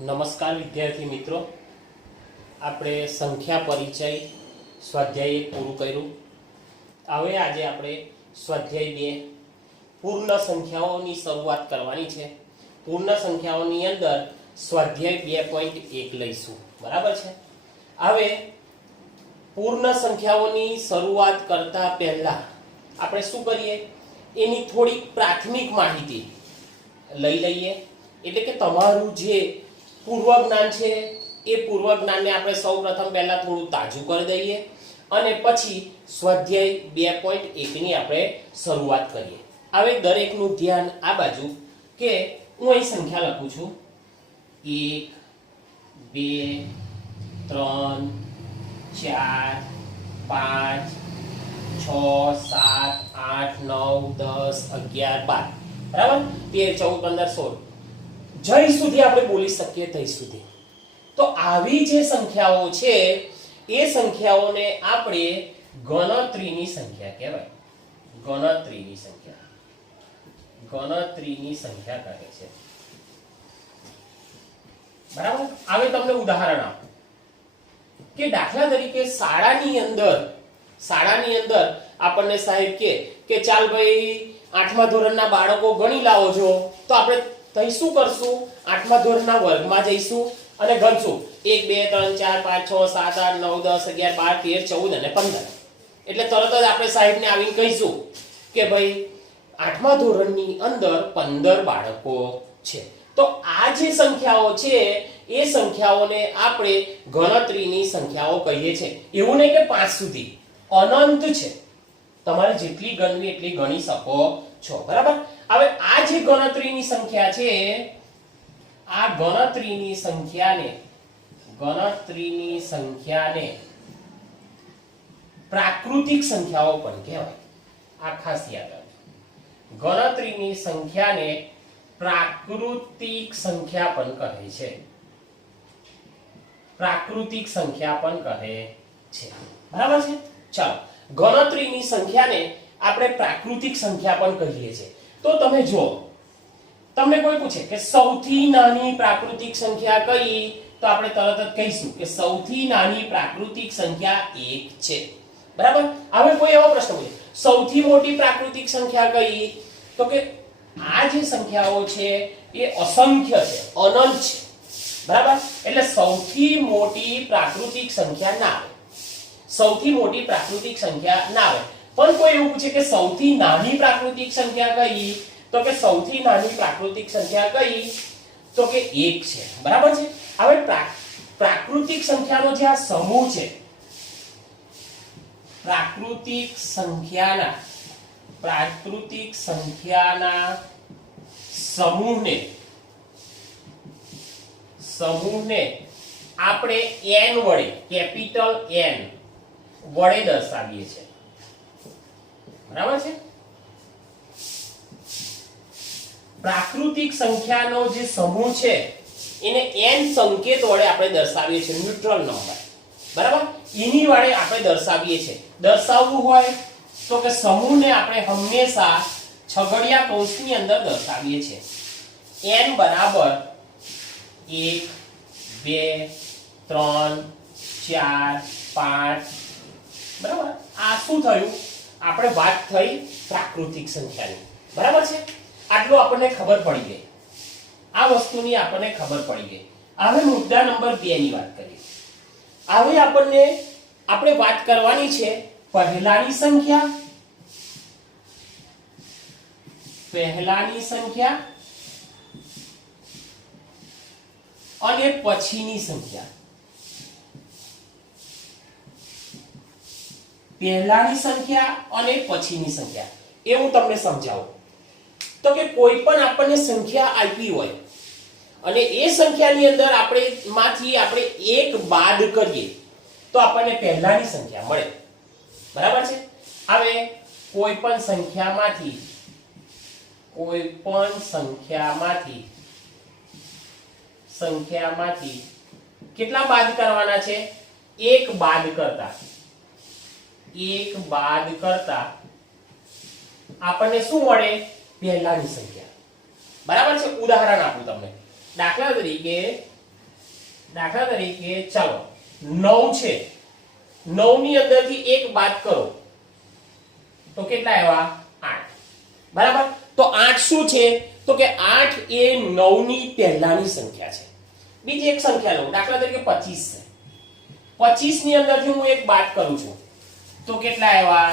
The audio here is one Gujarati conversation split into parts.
નમસ્કાર વિદ્યાર્થી મિત્રો, આપણે સંખ્યા પરિચય સ્વાધ્યાય 1 પૂરું કર્યું. હવે આજે આપણે સ્વાધ્યાય 2 પૂર્ણ સંખ્યાઓની શરૂઆત કરવાની છે. પૂર્ણ સંખ્યાઓની અંદર સ્વાધ્યાય 2.1 લઈશું. બરાબર છે. હવે પૂર્ણ સંખ્યાઓની શરૂઆત કરતા પહેલા આપણે શું કરીએ, એની થોડી પ્રાથમિક માહિતી લઈ લઈએ. એટલે કે તમારું જે પૂર્વ જ્ઞાન છે એ પૂર્વ જ્ઞાનને આપણે સૌપ્રથમ પહેલા થોડું તાજું કરી દઈએ અને પછી સ્વાધ્યાય 2.1 ની આપણે શરૂઆત કરીએ. હવે દરેકનું ધ્યાન આ બાજુ કે હું અહીં સંખ્યા લખું છું 1 2 3 4 5 6 7 8 9 10 11 12 બરાબર, 13 14 15 16 જઈ સુધી આપણે બોલી શકીએ ત્યાં સુધી. તો આવી જે સંખ્યાઓ છે એ સંખ્યાઓને આપણે ગણતરીની સંખ્યા કહેવાય. ગણતરીની સંખ્યા કહે છે. બરાબર. હવે તમને ઉદાહરણ આપો કે દાખલા તરીકે શાળાની અંદર આપણને સાહેબ કે ચાલ ભાઈ 8મા ધોરણના બાળકો ગણી લાવો છો, તો આપણે તઈ શું કરશું, 8મા ધોરણના વર્ગમાં જઈશું અને ગણશું 1 2 3 4 5 6 7 8 9 10 11 12 13 14 અને 15. એટલે તરત જ આપણે સાહેબને આવીને કહીશું કે ભાઈ 8મા ધોરણની અંદર 15 બાળકો છે. તો આ જે સંખ્યાઓ છે એ સંખ્યાઓને આપણે ગણતરીની સંખ્યાઓ કહીએ છીએ. એવું નહીં કે 5 સુધી, અનંત છે. તમારે જેટલી ગણવી એટલી ગણી શકો છો. બરાબર. હવે આ જે ગણતરીની સંખ્યા છે, આ ગણતરીની સંખ્યાને પ્રાકૃતિક સંખ્યાઓ પણ કહેવાય. આ ખાસ યાદ રાખજો. ગણતરીની સંખ્યાને પ્રાકૃતિક સંખ્યા પણ કહે છે. પ્રાકૃતિક સંખ્યા પણ કહે છે. બરાબર છે. ચાલો, ગણતરીની સંખ્યાને આપણે પ્રાકૃતિક સંખ્યા પણ કહીએ છીએ. તો તમે જો, તમને કોઈ પૂછે કે સૌથી નાની પ્રાકૃતિક સંખ્યા કઈ, તો આપણે તરત જ કહીશું કે સૌથી નાની પ્રાકૃતિક સંખ્યા 1 છે. બરાબર. હવે કોઈ એવો પ્રશ્ન પૂછે સૌથી મોટી પ્રાકૃતિક સંખ્યા કઈ, તો કે આ જે સંખ્યાઓ છે એ અસંખ્ય છે, અનંત છે. બરાબર. એટલે સૌથી મોટી પ્રાકૃતિક સંખ્યા ના આવે. સૌથી મોટી પ્રાકૃતિક સંખ્યા ના આવે. પણ કોઈ એવું પૂછે કે સૌથી નાની પ્રાકૃતિક સંખ્યા કઈ, તો કે સૌથી નાની પ્રાકૃતિક સંખ્યા કઈ, તો કે 1 છે. બરાબર છે. હવે પ્રાકૃતિક સંખ્યાનો જે આ સમૂહ છે, પ્રાકૃતિક સંખ્યાના સમૂહને આપણે n વડે, કેપિટલ N વડે દર્શાવીએ છીએ. બરાબર છે. પ્રાકૃતિક સંખ્યાનો જે સમૂહ છે એને n સંકેત વડે આપણે દર્શાવીએ છીએ, ન્યુટ્રલ નંબર. બરાબર. એની વડે આપણે દર્શાવીએ છીએ. દર્શાવવું હોય તો કે સમૂહને આપણે હંમેશા છગડીયા કૌંસની અંદર દર્શાવીએ છીએ. n બરાબર 1 2 3 4 5. બરાબર. આ શું થયું, આપણે વાત થઈ પ્રાકૃતિક સંખ્યાની. બરાબર છે. આટલું આપણને ખબર પડી ગઈ. આ વસ્તુની આપણને ખબર પડી ગઈ. હવે મુદ્દા નંબર 2 ની વાત કરીએ. હવે આપણે વાત કરવાની છે પહેલાની સંખ્યા અને પછીની સંખ્યા. પહેલાની સંખ્યા અને પછીની સંખ્યા એ હું તમને સમજાવું. તો કે કોઈ પણ આપણને સંખ્યા આપી હોય અને એ સંખ્યાની અંદર માંથી આપણે 1 બાદ કરીએ તો આપણને પહેલાની સંખ્યા મળે. બરાબર છે. હવે કોઈ પણ સંખ્યામાંથી કેટલા બાદ કરવાના છે, 1 બાદ કરતા આપણને શું મળે, પહેલાની સંખ્યા. બરાબર છે. ઉદાહરણ આપું તમને. દાખલા તરીકે દાખલા તરીકે ચાલો 9 છે, 9 ની અંદરથી 1 બાદ કરો તો કેટલા આવ્યા? 8. બરાબર? તો 8 શું છે? તો કે 8 એ 9 ની પહેલાની સંખ્યા છે. બીજી એક સંખ્યા લઉં, દાખલા તરીકે 25 છે. 25 ની અંદરથી હું 1 બાદ કરું છું તો કેટલા આવ્યા?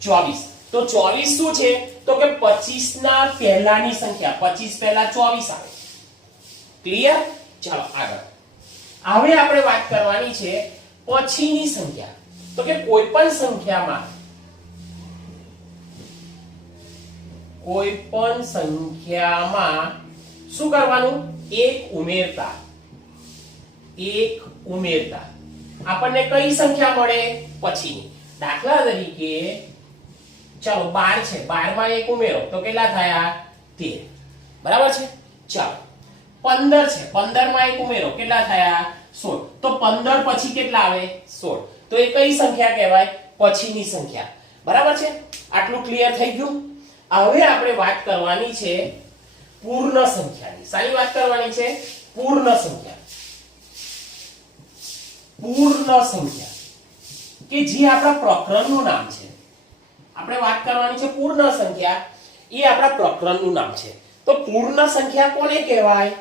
24. તો 24 શું છે? તો કે 25 ના પહેલાની સંખ્યા. 25 પહેલા 24 આવે. ક્લિયર? ચાલો આગળ. હવે આપણે વાત કરવાની છે પછીની સંખ્યા. તો કે કોઈ પણ સંખ્યામાં શું કરવાનું? એક ઉમેરતા આપણને કઈ સંખ્યા મળે? પછીની. દાખલા તરીકે ચાલો 12 છે, 12 માં 1 ઉમેરો તો કેટલા થયા? 13. બરાબર છે? ચાલો 15 છે, 15 માં 1 ઉમેરો કેટલા થયા? 16. તો 15 પછી કેટલા આવે? 16. તો એ કઈ સંખ્યા કહેવાય? પછીની સંખ્યા. બરાબર છે? આટલું ક્લિયર થઈ ગયું? હવે આપણે વાત કરવાની છે પૂર્ણ સંખ્યાની. સારી વાત કરવાની છે પૂર્ણ સંખ્યા. કે જે આપણા પ્રકરણનું નામ છે. આપણે વાત કરવાની છે પૂર્ણ સંખ્યા, એ આપણા પ્રકરણનું નામ છે. તો પૂર્ણ સંખ્યા કોને કહેવાય?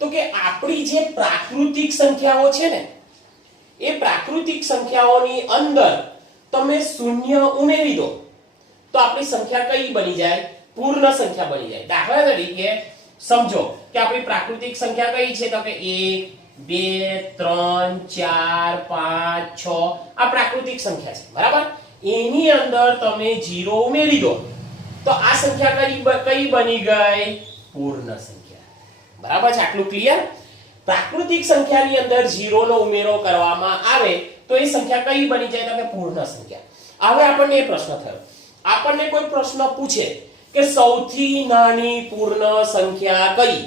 તો કે આપણી જે પ્રાકૃતિક સંખ્યાઓ છે ને, એ પ્રાકૃતિક સંખ્યાઓની અંદર તમે શૂન્ય ઉમેરી દો તો આપણી સંખ્યા કઈ બની જાય? પૂર્ણ સંખ્યા બની જાય. દાખલા તરીકે સમજો કે આપણી પ્રાકૃતિક સંખ્યા કઈ છે? તો કે 1 2 3 4 5 6 આ પ્રાકૃતિક સંખ્યા છે. બરાબર? એની અંદર તમે 0 ઉમેરી દો તો આ સંખ્યા કઈ બની ગઈ? પૂર્ણ સંખ્યા. બરાબર છે? આટલું ક્લિયર? પ્રાકૃતિક સંખ્યાની અંદર 0 નો ઉમેરો કરવામાં આવે તો એ સંખ્યા કઈ બની જાય? તો કે પૂર્ણ સંખ્યા. હવે આપણને એ પ્રશ્ન થયો, આપણને કોઈ પ્રશ્ન પૂછે કે સૌથી નાની પૂર્ણ સંખ્યા કઈ?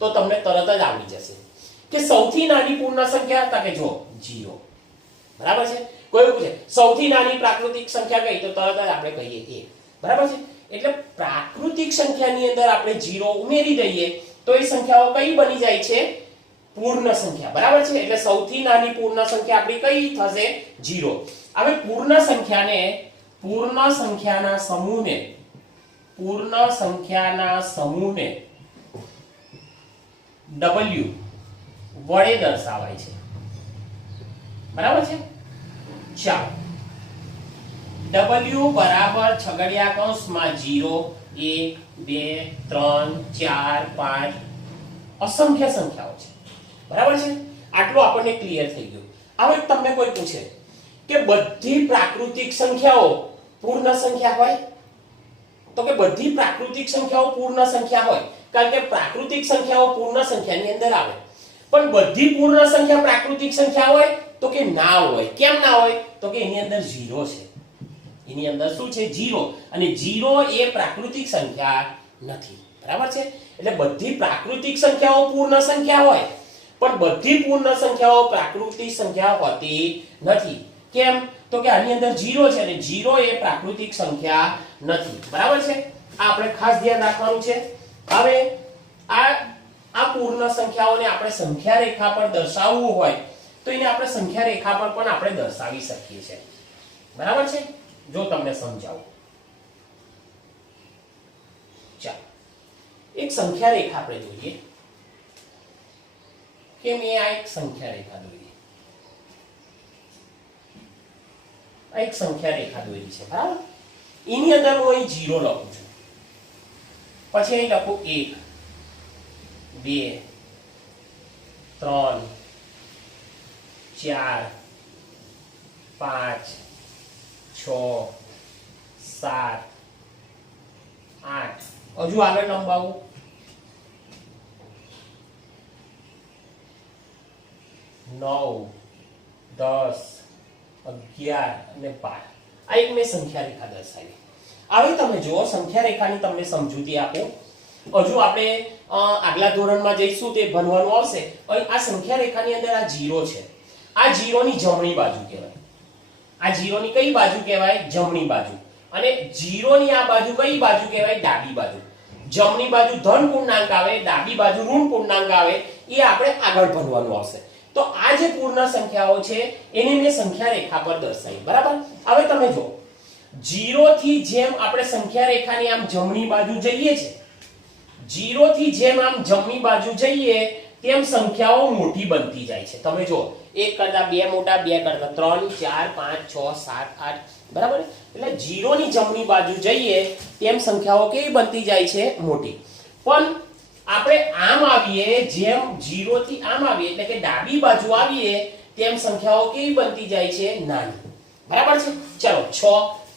તો તમને તરત જ આવડી જશે કે સૌથી નાની પૂર્ણ સંખ્યા હતા કે જો 0. બરાબર છે? કોઈ પૂછે સૌથી નાની પ્રાકૃતિક સંખ્યા કઈ? તો તરત જ આપણે કહીએ 1. બરાબર છે? એટલે પ્રાકૃતિક સંખ્યાની અંદર આપણે 0 ઉમેરી દઈએ તો એ સંખ્યાઓ કઈ બની જાય છે? પૂર્ણ સંખ્યા. બરાબર છે? એટલે સૌથી નાની પૂર્ણ સંખ્યા આપણી કઈ થશે? 0. હવે પૂર્ણ સંખ્યાના સમૂહને W વડે દર્શાવાય છે. બરાબર છે? ચાલો W બરાબર છગડિયા કૌંસમાં 0 1 2 3 4 5 અસંખ્ય સંખ્યાઓ છે. બરાબર છે? આટલું આપણને ક્લિયર થઈ ગયું. હવે તમને કોઈ પૂછે કે બધી પ્રાકૃતિક સંખ્યાઓ પૂર્ણ સંખ્યા હોય? તો કે બધી પ્રાકૃતિક સંખ્યાઓ પૂર્ણ સંખ્યા હોય, કારણ કે પ્રાકૃતિક સંખ્યાઓ પૂર્ણ સંખ્યાની અંદર આવે. પણ બધી પૂર્ણ સંખ્યા પ્રાકૃતિક સંખ્યા હોય? તો કે ના હોય. કેમ ના હોય? તો કે એની અંદર 0 છે. એની અંદર શું છે? 0. અને 0 એ પ્રાકૃતિક સંખ્યા નથી. બરાબર છે? એટલે બધી પ્રાકૃતિક સંખ્યાઓ પૂર્ણ સંખ્યા હોય, પણ બધી પૂર્ણ સંખ્યાઓ પ્રાકૃતિક સંખ્યા હોતી નથી. કેમ? તો કે આની અંદર 0 છે અને 0 એ પ્રાકૃતિક સંખ્યા નથી. બરાબર છે? આ આપણે ખાસ ધ્યાન રાખવાનું છે. હવે આ પૂર્ણ સંખ્યાઓને આપણે સંખ્યા રેખા પર દર્શાવવું હોય તો એને આપણે સંખ્યા રેખા પર પણ આપણે દર્શાવી શકીએ છીએ. બરાબર છે? જો તમને સમજાવું, ચાલો એક સંખ્યા રેખા આપણે જોઈએ કે મેં આ એક સંખ્યા રેખા દોરી. આ એક સંખ્યા રેખા દોરી છે. બરાબર? એની અંદર હું અહીં 0 લખું છું, પછી અહીં લખું 1 2 3 4 5 6 7 8. હજુ આગળ લંબાવું, 9 10 11 અને 12. આ એક મેં સંખ્યા રેખા દર્શાવી. હવે તમે જુઓ, સંખ્યા રેખાની તમને સમજૂતી આપો. હજુ આપણે આગલા ધોરણમાં જઈશું તે ભણવાનું આવશે. અહીં આ સંખ્યા રેખાની અંદર આ 0 છે. આ 0 ની જમણી બાજુ કહેવાય. આ 0 ની કઈ બાજુ કહેવાય? જમણી બાજુ. અને 0 ની આ બાજુ કઈ બાજુ કહેવાય? ડાબી બાજુ. જમણી બાજુ ધન પૂર્ણાંક આવે, ડાબી બાજુ ઋણ પૂર્ણાંક આવે. એ આપણે આગળ ભણવાનું આવશે. તો આ જે પૂર્ણ સંખ્યાઓ છે એને મેં સંખ્યા રેખા પર દર્શાવી, બરાબર. હવે તમે જો 0 થી જેમ આપણે સંખ્યા રેખાની આમ જમણી બાજુ જઈએ છે, 0 થી જેમ આમ જમણી બાજુ જઈએ તેમ સંખ્યાઓ મોટી બનતી જાય છે. તમે જો 1 કરતા 2 મોટા, 2 કરતા 3, 4, 5, 6, 7, 8, બરાબર. એટલે 0 ની જમણી બાજુ જઈએ તેમ સંખ્યાઓ કેવી બનતી જાય છે? મોટી. પણ આપણે આમ આવીએ, જેમ 0 થી આમ આવીએ એટલે કે ડાબી બાજુ આવીએ તેમ સંખ્યાઓ કેવી બનતી જાય છે? નાની, બરાબર છે. ચલો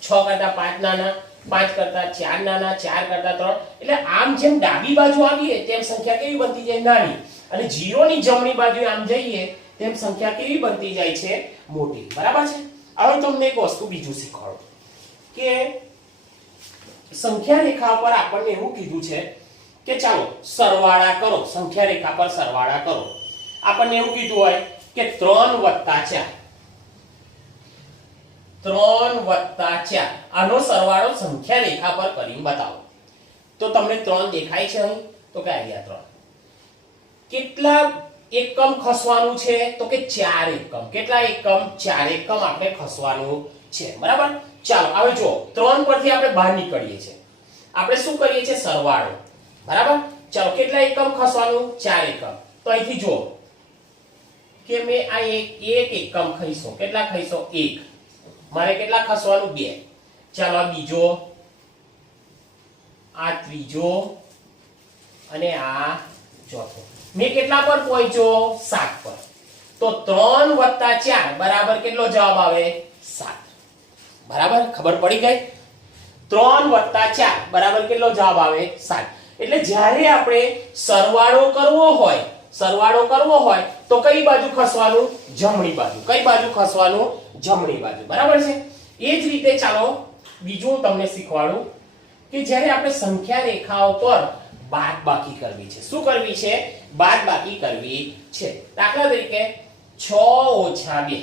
6 કરતા 5 નાના, 5 કરતા 4 નાના, 4 કરતા 3, એટલે આમ જેમ ડાબી બાજુ આવીએ તેમ સંખ્યા કેવી બનતી જાય? નાની. અને 0 ની જમણી બાજુ આમ જઈએ તેમ સંખ્યા કેવી બનતી જાય છે? મોટી, બરાબર છે. હવે તમને એક વસ્તુ બીજું શીખવાડું કે સંખ્યા રેખા પર આપણને એવું કીધું છે કે ચાલો સરવાળા કરો, સંખ્યા રેખા પર સરવાળા કરો. આપણને એવું કીધું હોય કે 3 + 4 આનો સરવાળો સંખ્યા રેખા પર કરીને બતાવો. તો તમને 3 દેખાય છે અહીં? તો કે અહીંયા 3. કેટલા એકમ ખસવાનું છે? તો કે 4 એકમ. કેટલા એકમ? 4 એકમ આપણે ખસવાનું છે, બરાબર. ચાલો હવે જો 3 પરથી આપણે બહાર નીકળીએ છીએ, આપણે શું કરીએ છીએ? સરવાળો, બરાબર. ચાલો કેટલા એકમ ખસવાનું? 4 એકમ. તો અહીંથી જો કે મેં આ એક એકમ ખઈશો. કેટલા ખઈશો? 1. મારે કેટલા ખસવાનું? 2. ચાલો આ બીજો, આ ત્રીજો અને આ ચોથો. મેં કેટલા પર પહોંચ્યો? 7 પર. તો 3 + 4 બરાબર કેટલો જવાબ આવે? 7. બરાબર, ખબર પડી ગઈ? 3 + 4 બરાબર કેટલો જવાબ આવે? 7. એટલે જ્યારે આપણે સરવાળો કરવો હોય તો કઈ બાજુ ખસવાનું? જમણી બાજુ. કઈ બાજુ ખસવાનું? જમણી બાજુ, બરાબર છે. એ જ રીતે ચાલો બીજું તમને શીખવાડું કે જ્યારે આપણે સંખ્યા રેખાઓ પર બાદબાકી કરવી છે. શું કરવી છે? બાદબાકી કરવી છે. દાખલા તરીકે 6 - 2.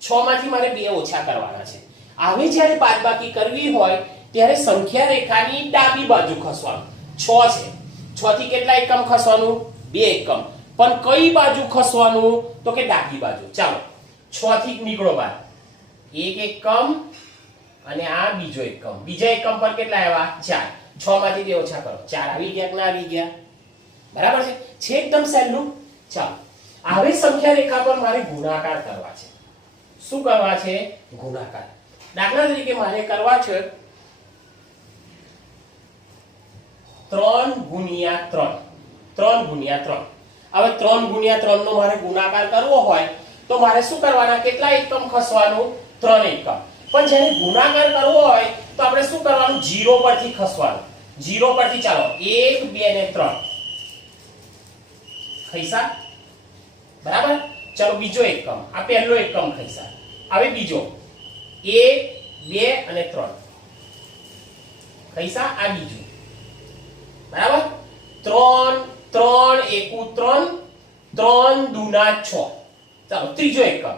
6 માંથી મારે 2 ઓછા કરવાના છે. આવી જ્યારે બાદબાકી કરવી હોય ત્યારે સંખ્યા રેખાની ડાબી બાજુ ખસવાનું. 6 છે, 6 થી કેટલા એકમ ખસવાનું? 2 એકમ. પણ કઈ બાજુ ખસવાનું? તો કે ડાબી બાજુ. ચાલો 6 થી નીકળો બહાર, 1 એકમ અને આ બીજો એકમ. બીજા એકમ પર કેટલા આવ્યા? 4. 6 માંથી 2 ઓછા કરો, 4 આવી ગયા કે ના આવી ગયા? બરાબર છે એકદમ સહેલું. ચાલો હવે સંખ્યા રેખા પર મારે ગુણાકાર કરવા છે. શું કરવા છે? ગુણાકાર. દાખલા તરીકે મારે કરવા છે 3 × 3. 3 × 3. હવે 3 × 3 નો મારે ગુણાકાર કરવો હોય તો મારે શું કરવાના? કેટલા એકમ ખસવાનું? 3 એકમ. પણ જ્યારે ગુણાકાર કરવો હોય તો આપણે શું કરવાનું? 0 પરથી ખસવાનું. 0 પરથી ચાલો 1 2 ને 3 ખઈસા, બરાબર. ચાલો બીજો એકમ, આ પહેલો એકમ ખઈસા. હવે બીજો 1 2 અને 3 ખઈસા, આ બીજું, બરાબર. 3 3 એકુ 3, 3 દુના 6. ચાલો ત્રીજો એકમ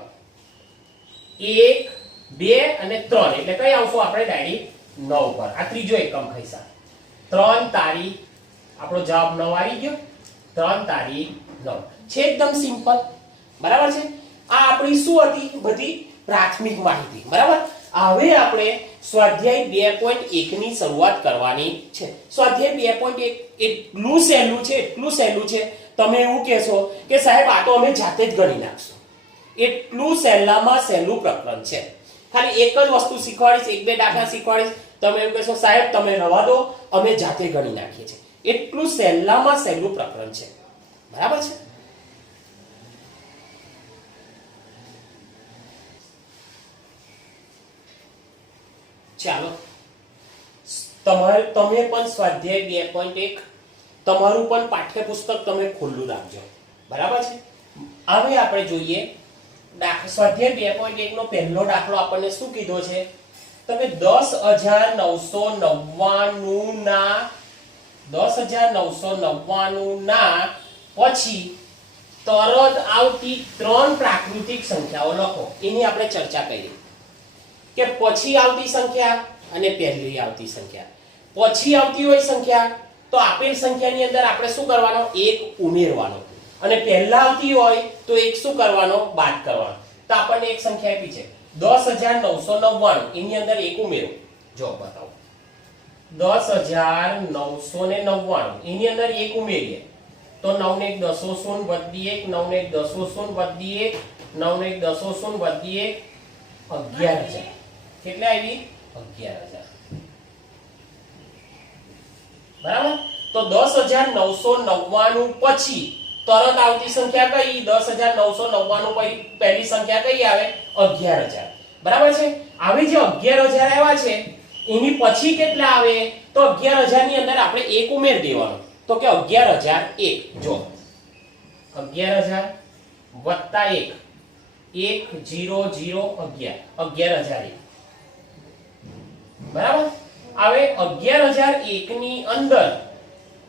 1 2 અને 3 એટલે કઈ આવશું આપણે? ડાયરેક્ટ 9 પર. આ ત્રીજો એકમ ખઈસા. 3 તારી આપણો જવાબ 9 આવી ગયો. 3 તારી 9 છે. એકદમ સિમ્પલ, બરાબર છે. આ આપણી શું હતી? બધી પ્રાથમિક માહિતી, બરાબર. હવે આપણે સ્વાધ્યાય 2.1 ની શરૂઆત કરવાની છે. સ્વાધ્યાય 2.1 એટલું સહેલું છે. તમે એવું કહેશો કે સાહેબ આ તો અમે જાતે જ ગણી નાખશું. એટલું સહેલામાં સહેલું પ્રકરણ છે. ખાલી એક જ વસ્તુ શીખવાડીશ, 1-2 દાખલા શીખવાડીશ. તમે એવું કહેશો સાહેબ તમે રવા દો, અમે જાતે ગણી નાખીએ છીએ. એટલું સહેલામાં સહેલું પ્રકરણ છે, બરાબર છે. ચાલો તમે પણ સ્વાધ્યાય 2.1 તમારું પણ પાઠ્યપુસ્તક તમે ખુલ્લું રાખજો, બરાબર છે. હવે આપણે જોઈએ સ્વાધ્યાય 2.1 નો પહેલો દાખલો આપણને શું કીધો છે? તો કે 10,999 ના 10,999 ના પછી તરત આવતી 3 પ્રાકૃતિક સંખ્યાઓ લખો. એની આપણે ચર્ચા કરી કે પછી આવતી સંખ્યા અને પહેલી આવતી સંખ્યા. પછી આવતી હોય સંખ્યા તો આપેલ સંખ્યાની અંદર આપણે શું કરવાનો? 1 ઉમેરવાનો. અને પહેલા આવતી હોય તો એક શું કરવાનો? બાદ કરવાનો. તો આપણને એક સંખ્યા આપી છે 10,999, એની અંદર એક ઉમેરો. જો બતાવો 10,999, એની અંદર એક ઉમેરીએ તો 9 ને 1 દસો શૂન્ય વધી 1, 9 ને 1 દસો શૂન્ય વધી 1, 9 ને 1 દસો શૂન્ય વધી 1, 11,000. કેટલે આવી? 11,000. બરાબર. તો 10,999 પછી તરત આવતી સંખ્યા કઈ? 10,999 પછી પહેલી સંખ્યા કઈ આવે? 11,000. બરાબર છે. હવે જે 11,000 આવ્યા છે એની પછી કેટલા આવે? તો 11,000 ની અંદર આપણે એક ઉમેર દેવાનો. તો કે 11,001. જો 11,000 વત્તા 1, 1,0,0,11, 11,001. બરાબર. હવે 11,001 ની અંદર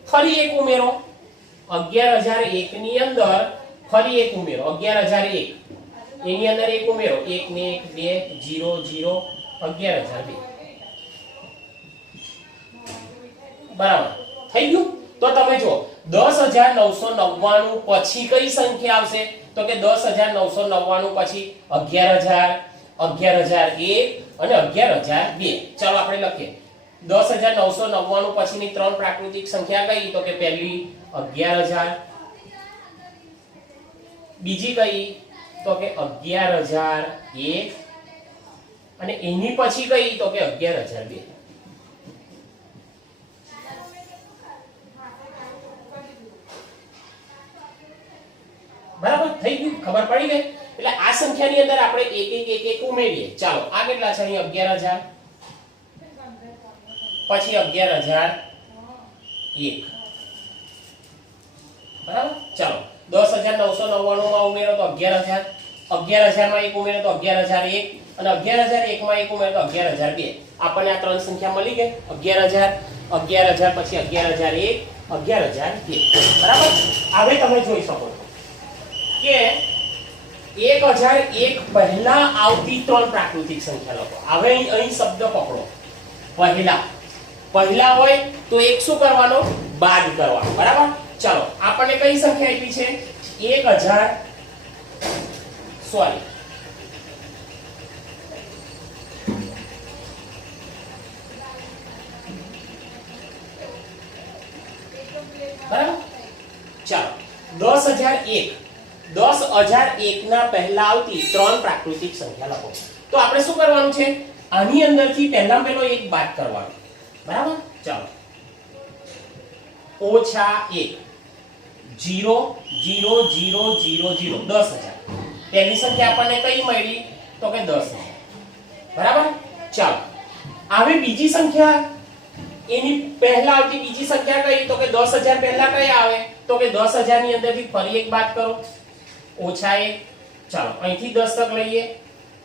ફરી એક ઉમેરો. 11,001 ની અંદર ફરી એક ઉમેરો. 11,001 એની અંદર એક ઉમેરો. 1 ને 1 2, 0 0, 11,002. બરાબર થઈ ગયું. તો તમે જો 10,999 પછી કઈ સંખ્યા આવશે? તો કે 10,999 પછી 11,000, 11,001 અને 11,002. ચાલો આપણે લખીએ 10,999 પછીની ત્રણ પ્રાકૃતિક સંખ્યા કઈ? તો કે પહેલી 11,000, બીજી કઈ? તો કે 11,001 અને એની પછી કઈ? તો કે 11,002. બરાબર થઈ ગયું. ખબર પડી ગઈ. એટલે આ સંખ્યાની અંદર આપણે એક ઉમેરીએ. ચાલો આ કેટલા છે? અહીં 11,000 પછી 11,001. બરાબર. ચાલો 10,999 માં ઉમેરો તો 11,000, 11,000 માં એક ઉમેરો તો 11,001 અને 11,001 માં એક ઉમેરો તો 11,002. આપણને આ ત્રણ સંખ્યા મળી ગઈ. 11,000, 11,000 પછી 11,001, 11,002. બરાબર. હવે તમે જોઈ શકો છો કે 1,001 પહેલા આવતી ત્રણ પ્રાકૃતિક સંખ્યા લખો. હવે અહીં શબ્દ પકડો. પહેલા હોય તો એક શું કરવાનો? બાદ કરવાનો. બરાબર. ચાલો આપણને કઈ સંખ્યા આપી છે? 1,000 સોરી બરાબર. ચાલો 10,001, 10,001 ના પહેલા આવતી ત્રણ પ્રાકૃતિક સંખ્યા લખો. તો આપણે શું કરવાનું છે? આની અંદરથી પહેલા પહેલો એક બાદ કરવાનો. બરાબર. ચાલો -1, 0 0 0 0 0, 10,000. પહેલી સંખ્યા આપણને કઈ મળી? તો કે 10,000. બરાબર. ચાલો હવે બીજી સંખ્યા, એની પહેલા આવતી બીજી સંખ્યા કઈ? તો કે 10,000 પહેલા કઈ આવે? તો કે 10,000 ની અંદરથી ફરી એક બાદ કરો. -1. ચાલો અહીંથી 10 તક લઈએ.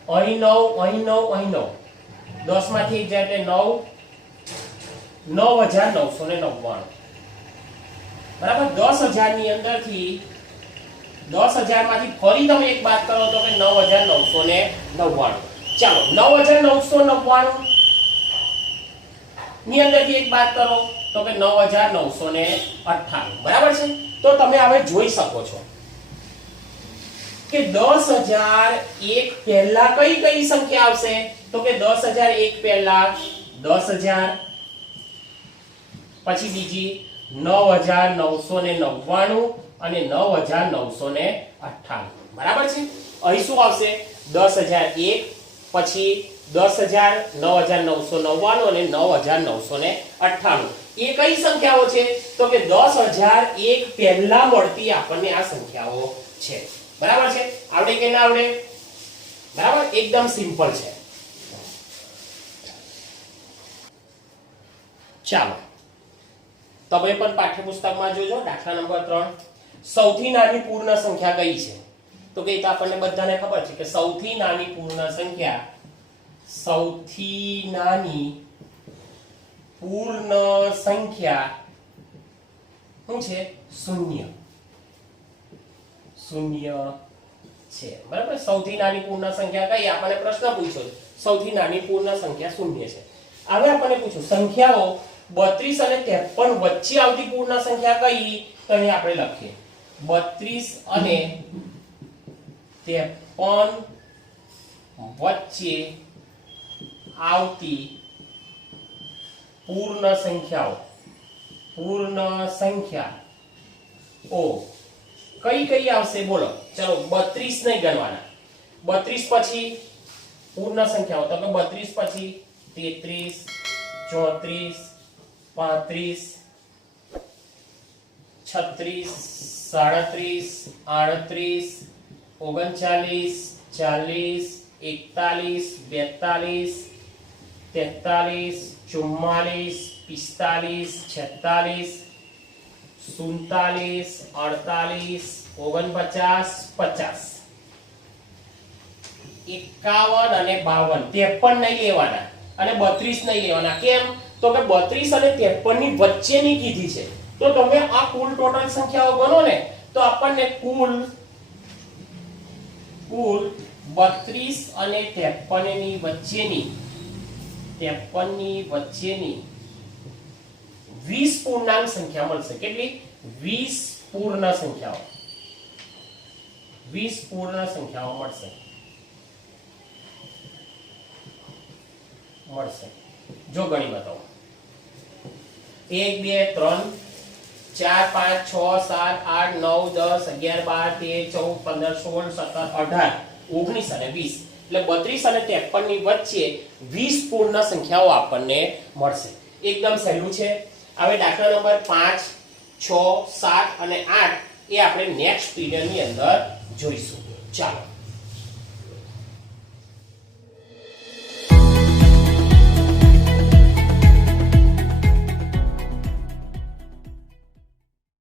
અહીં 9, અહીં 9, અહીં 9. 10 માંથી 1 જાય એટલે 9, 9,999. બરાબર. 10,000 ની અંદરથી 10,000 માંથી ફરી તમે એક બાદ કરો તો કે 9,999. ચાલો 9,999 ની અંદરથી એક બાદ કરો તો કે 9,998. બરાબર છે. તો તમે હવે જોઈ શકો છો કે 10,001 પહેલા કઈ સંખ્યા આવશે? તો કે 10,001 પહેલા 10,000, પછી બીજી 9,999 અને 9,998. બરાબર છે. અહીં શું આવશે? 10,001 પછી 10,000, 9,999 અને 9,998. એ કઈ સંખ્યાઓ છે? તો કે 10,001 પહેલા મળતી આપણને આ સંખ્યાઓ છે. બરાબર છે. આવડે કે ના આવડે? બરાબર. એકદમ સિમ્પલ છે. ચાલો તમે પણ પાઠ્યપુસ્તકમાં જોજો. દાખલા નંબર 3, સૌથી નાની પૂર્ણ સંખ્યા કઈ છે? તો કે તો આપણને બધાને ખબર છે કે સૌથી નાની પૂર્ણ સંખ્યા, સૌથી નાની પૂર્ણ સંખ્યા શું છે? 0 છે. બરાબર. સૌથી નાની પૂર્ણ સંખ્યા કઈ? આપણને પ્રશ્ન પૂછ્યો. સૌથી નાની પૂર્ણ સંખ્યા 0 છે. હવે આપણને પૂછ્યું સંખ્યાઓ 32 અને 53 વચ્ચે આવતી પૂર્ણ સંખ્યા કઈ? તો અહીં આપણે લખીએ 32 અને 53 વચ્ચે આવતી પૂર્ણ સંખ્યાઓ કઈ કઈ આવશે બોલો? ચલો 32 નહીં ગણવાના. 32 પછી પૂર્ણ સંખ્યાઓ તો કે 32 પછી 33 34 35 36 37 38 39 40 41 42 43 44 45 46 48 49 50 51 અને 52 53 નહીં લેવાના અને 32 નહીં લેવાના. કેમ? તો કે 32 અને 53 ની વચ્ચેની કીધી છે. તો તમે આ કુલ ટોટલ સંખ્યાઓ ગણો ને તો આપણને કુલ 32 અને 53 ની વચ્ચેની 20 પૂર્ણાંક સંખ્યા મળશે. કેટલી? 20 પૂર્ણ સંખ્યાઓ. 20 પૂર્ણ સંખ્યાઓ મળશે. જો ગણી બતાવો. 1 2 3 4 5 6 7 8 9 10 11 12 13 14 15 16 17 18 19 અને 20 એટલે 32 અને 53 ની વચ્ચે 20 પૂર્ણ સંખ્યાઓ આપણને મળશે. એકદમ સહેલું છે. હવે દાખલા નંબર 5 6 7 અને 8 એ આપણે નેક્સ્ટ પીરિયડ ની અંદર જોઈશું. ચાલો.